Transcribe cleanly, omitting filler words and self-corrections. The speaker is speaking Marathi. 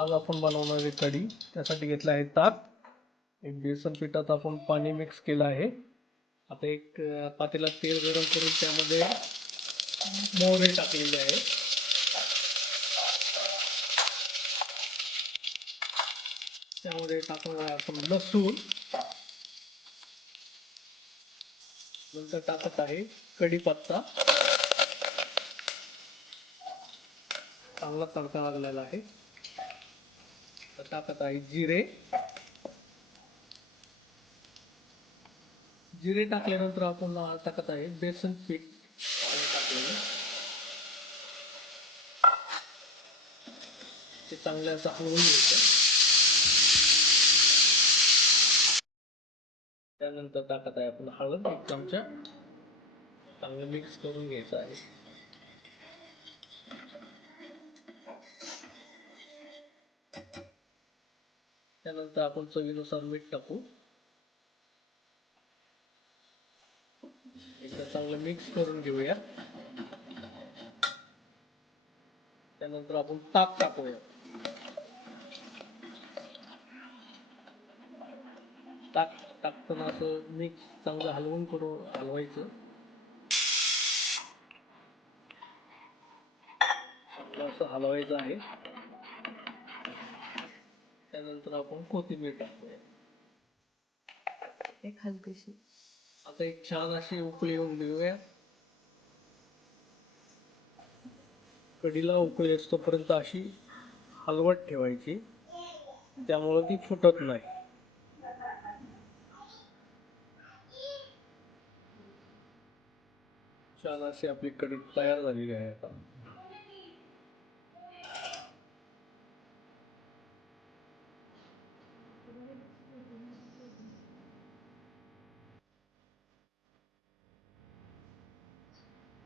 आज आपण बनवणार आहे कढी. त्यासाठी घेतलं आहे ताक. एक बेसन पिठात आपण पाणी मिक्स केलं आहे. आता एक पातेल्यात तेल गरम करून त्यामध्ये मोहरी टाकलेली आहे. त्यामध्ये टाकणार आपण लसूण. नंतर टाकत आहे कढीपत्ता. चांगला तडका लागलेला आहे. तर टाकत आहे जिरे. जिरे टाकल्यानंतर आपण टाकत आहे बेसन पीठ टाकलेलं. ते चांगलं असं हलवून घ्यायचं. त्यानंतर टाकत आहे आपण हळद 1 चमचा. चांगलं मिक्स करून घ्यायचं आहे. त्यानंतर आपण चवीनुसार मीठ टाकू. एकदा चांगलं मिक्स करून घेऊया. त्यानंतर आपण ताक टाकूया. ताक टाकताना असं मिक्स चांगलं हलवायचं. असं हलवायचं आहे. त्यानंतर आपण कोथिंबीर टाकूया. एक हलकीशी. आता एक छान अशी उकळी येऊन देऊया. कढीला उकळी असतोपर्यंत अशी हलवत ठेवायची, त्यामुळे ती फुटत नाही. छान अशी आपली कढी तयार झालेली आहे आता.